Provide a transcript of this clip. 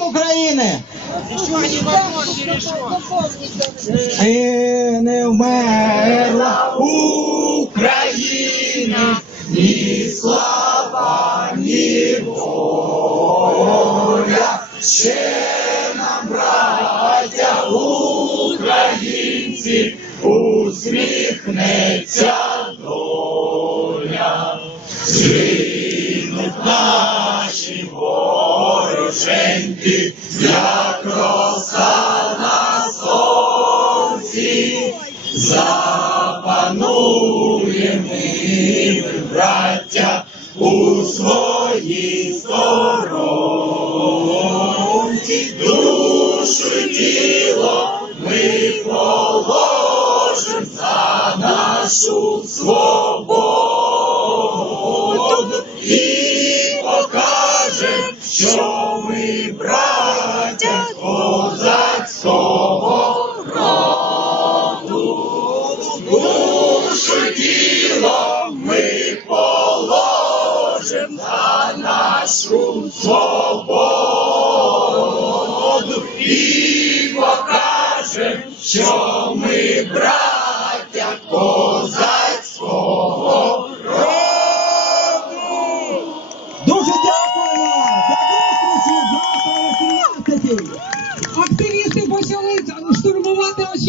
закон України. І не вмерла Україна, ні слава, ні воля. Ще нам, браття українці, усміхнеться доля. Вороженьки, як роса на сонці, запанує ми, браття, у своїй сторонці, душу тіло ми положим за нашу свободу і покажем, що ми браття козацького роду. Душу тіло ми положим за нашу свободу і покажем, що ми браття 申し上げ、あの、人のままではし